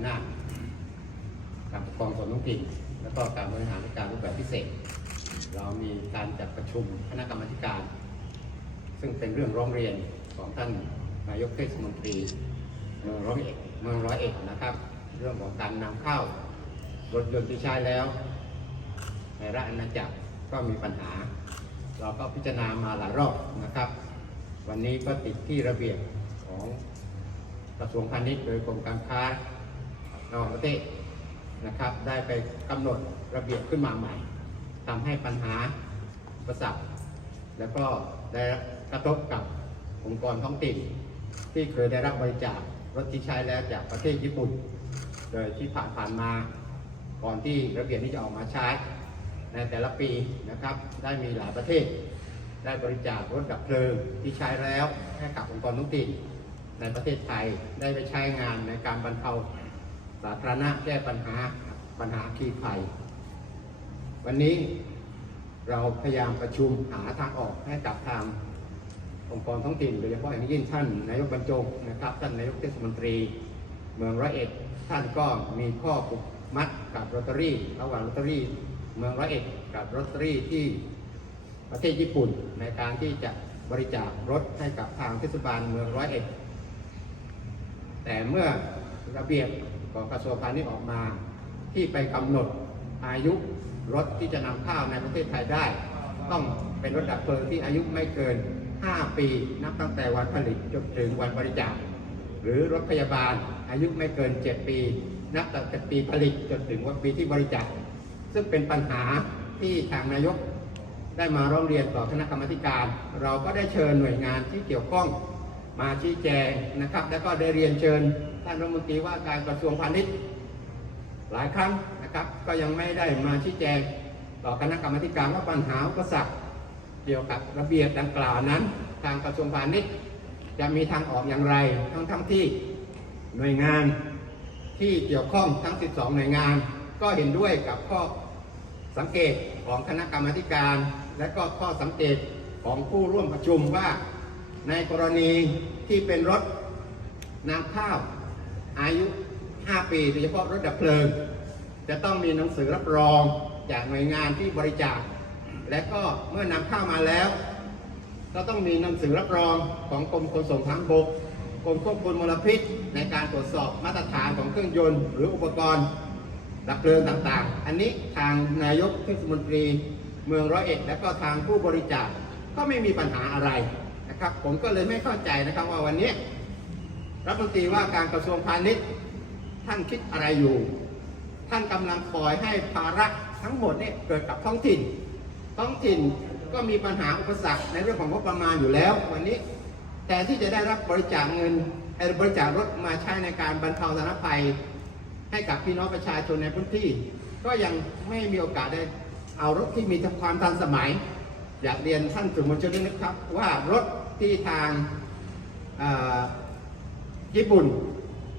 ำนาจการปกครองส่วนท้องถิ่นแล้วก็การบริหารราชการรูปแบบพิเศษ เรามีการจัดประชุมคณะกรรมาธิการ ซึ่งเป็นเรื่องร้องเรียนของท่านนายกเทศมนตรีเมืองร้อยเอ็ดเมืองร้อยเอ็ดนะครับ เรื่องของการนำเข้ารถยนต์ที่ใช้แล้ว ในราชอาณาจักรก็มีปัญหา เราก็พิจารณามาหลายรอบนะครับ วันนี้ก็ติดที่ระเบียบของกระทรวงพาณิชย์โดยกรมการค้า ระหว่างประเทศนะครับ ได้ไปกำหนดระเบียบขึ้นมาใหม่ทำให้ปัญหาประสับแล้วก็ได้กระทบกับองค์กรท้องถิ่นที่เคยได้รับบริจาครถที่ใช้แล้วจากประเทศญี่ปุ่น โดยที่ผ่านผ่านมาก่อนที่ระเบียบนี้จะออกมาใช้ในแต่ละปีนะครับ ได้มีหลายประเทศ ได้บริจาครถดับเพลิงที่ใช้แล้วให้กับองค์กรท้องถิ่นในประเทศไทยได้ไปใช้งานในการบรรเทา สาธารณะแก้ปัญหาปัญหาขีภัย วันนี้เราพยายามประชุมหาทางออกให้กับทางองค์กรท้องถิ่นโดยเฉพาะอย่างยิ่งท่านนายกบรรจงนะครับท่านนายกเทศมนตรี เมืองร้อยเอ็ดท่านก็มีข้อผูกมัดกับลอตเตอรี่ระหว่างลอตเตอรี่ เมืองร้อยเอ็ดกับลอตเตอรี่ที่ประเทศญี่ปุ่นในการที่จะบริจาครถให้กับทางเทศบาลเมืองร้อยเอ็ดแต่เมื่อระเบียบ ของกระทรวงพาณิชย์ออกมา ที่ไปกำหนดอายุรถที่จะนำเข้าวในประเทศไทยได้ ต้องเป็นรถดับเพลิงที่อายุไม่เกิน 5 ปีนับตั้งแต่วันผลิตจนถึงวันบริจาคหรือรถพยาบาลอายุไม่เกิน 7 ปี นับตั้งแต่ปีผลิตจนถึงวันปีที่บริจาคซึ่งเป็นปัญหาที่ทางนายกได้มาร้องเรียนต่อคณะกรรมการ เราก็ได้เชิญหน่วยงานที่เกี่ยวข้อง มาชี้แจงนะครับ แล้วก็ได้เรียนเชิญท่านรัฐมนตรีว่าการกระทรวงพาณิชย์หลายครั้งนะครับ ก็ยังไม่ได้มาชี้แจงต่อคณะกรรมาธิการว่าปัญหาอุปสรรคเกี่ยวกับระเบียบดังกล่าวนั้น ทางกระทรวงพาณิชย์จะมีทางออกอย่างไร ทั้งทั้งที่หน่วยงานที่เกี่ยวข้องทั้ง 12 หน่วยงาน ก็เห็นด้วยกับข้อสังเกตของคณะกรรมการ และก็ข้อสังเกตของผู้ร่วมประชุมว่า ในกรณีที่เป็นรถนำข้าวอายุ 5 ปีโดยเฉพาะรถดับเพลิง จะต้องมีหนังสือรับรองจากหน่วยงานที่บริจาค และก็เมื่อนำข้าวมาแล้ว ก็ต้องมีหนังสือรับรองของกรมขนส่งทางบกกรมควบคุมมลพิษในการตรวจสอบมาตรฐานของเครื่องยนต์ หรืออุปกรณ์ดับเพลิงต่างๆ อันนี้ทางนายกเทศมนตรี เมืองร้อยเอ็ดและก็ทางผู้บริจาคก็ไม่มีปัญหาอะไร นะครับ ผมก็เลยไม่เข้าใจนะครับว่าวันนี้รัฐมนตรีว่าการกระทรวงพาณิชย์ ท่านคิดอะไรอยู่ ท่านกำลังปล่อยให้ภาระทั้งหมดเนี่ยเกิดกับท้องถิ่น ท้องถิ่นก็มีปัญหาอุปสรรคในเรื่องของงบประมาณอยู่แล้ว วันนี้แต่ที่จะได้รับบริจาคเงินเอ่อบริจาครถมาใช้ในการบรรเทาสาธารณภัย ให้กับพี่น้องประชาชนในพื้นที่ ก็ยังไม่มีโอกาสได้เอารถที่มีความทันสมัย อยากเรียนท่านสื่อมวลชนด้วยนะครับว่ารถ ที่ทางญี่ปุ่น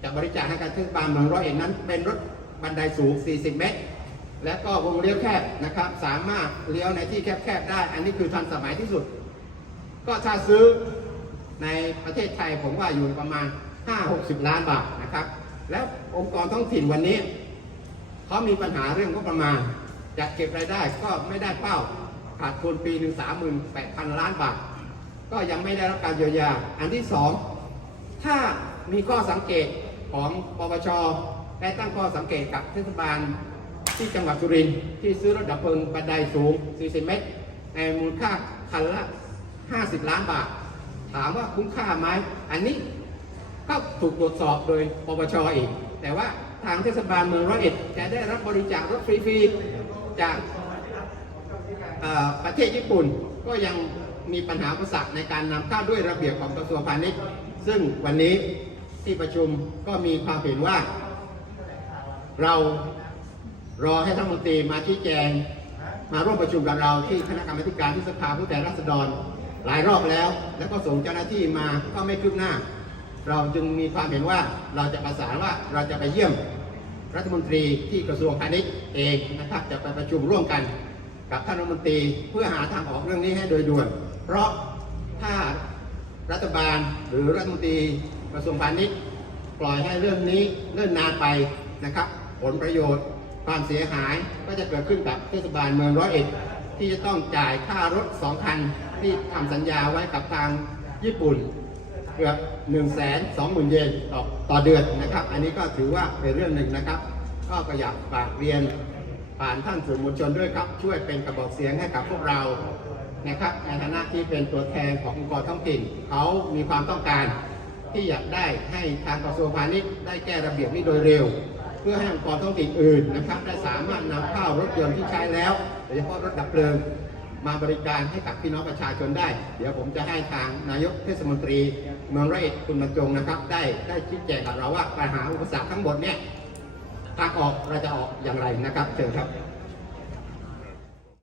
จะบริจาคให้การเทศบาลเมืองร้อยเอ็ดนั้นเป็นรถบันไดสูง 40 เมตร และก็วงเลี้ยวแคบนะครับ สามารถเลี้ยวในที่แคบๆได้ อันนี้คือทันสมัยที่สุด ก็ถ้าซื้อในประเทศไทยผมว่าอยู่ประมาณ 5-60 ล้านบาทนะครับ แล้วองค์กรท้องถิ่นวันนี้เขามีปัญหาเรื่องก็ประมาณจะเก็บรายได้ก็ไม่ได้เป้าขาดทุนปีหนึ่งสามหมื่นแปดพันล้านบาท ก็ยังไม่ได้รับการเยียวยา อันที่สองถ้ามีข้อสังเกตของปปชได้ตั้งข้อสังเกตกับเทศบาลที่จังหวัดสุรินทร์ที่ซื้อรถดับเพลิงบันไดสูง 40 เมตร ในมูลค่าคันละ 50 ล้านบาท ถามว่าคุ้มค่าไหมอันนี้ก็ถูกตรวจสอบโดยปปชอีก แต่ว่าทางเทศบาลเมืองร้อยเอ็ดจะได้รับบริจาครถฟรีๆจากประเทศญี่ปุ่นก็ยัง มีปัญหาอุปสรรคในการนำเข้าด้วยระเบียบของกระทรวงพาณิชย์ ซึ่งวันนี้ที่ประชุมก็มีความเห็นว่า เรารอให้ท่านรัฐมนตรีมาชี้แจง มาร่วมประชุมกับเราที่คณะกรรมาธิการที่สภาผู้แทนราษฎรหลายรอบแล้ว แล้วก็ส่งเจ้าหน้าที่มาก็ไม่คืบหน้า เราจึงมีความเห็นว่าเราจะประสานว่าเราจะไปเยี่ยมรัฐมนตรีที่กระทรวงพาณิชย์เองนะครับจะไปประชุมร่วมกัน กับท่านรัฐมนตรีเพื่อหาทางออกเรื่องนี้ให้โดยด่วน เพราะถ้ารัฐบาลหรือรัฐมนตรีกระทรวงพาณิชย์ปล่อยให้เรื่องนี้เลื่อนนานไปนะครับ ผลประโยชน์ความเสียหายก็จะเกิดขึ้นกับเทศบาลเมืองร้อยเอ็ดที่จะต้องจ่ายค่ารถสองคันที่ทำสัญญาไว้กับทางญี่ปุ่นเกือบ1นึ่งแสนสองหมื่นเยนต่อต่อเดือนนะครับ อันนี้ก็ถือว่าเป็นเรื่องหนึ่งนะครับ ก็ก็อยากฝากเรียนผ่านท่านสื่อมวลชนด้วยครับ ช่วยเป็นกระบอกเสียงให้กับพวกเรา นะครับในฐานะที่เป็นตัวแทนขององค์กรท้องถิ่นเขามีความต้องการที่อยากได้ให้ทางกระทรวงพาณิชย์ได้แก้ระเบียบนี้โดยเร็ว เพื่อให้องค์กรท้องถิ่นอื่นนะครับได้สามารถนำเข้ารถยนต์ที่ใช้แล้วโดยเฉพาะรถดับเพลิงมาบริการให้กับพี่น้องประชาชนได้ เดี๋ยวผมจะให้ทางนายกเทศมนตรี เมืองร้อยเอ็ดคุณบรรจงนะครับ ได้ได้ชี้แจงกับเราว่าปัญหาอุปสรรคทั้งหมดเนี่ยทางออกเราจะออกอย่างไรนะครับเชิญครับ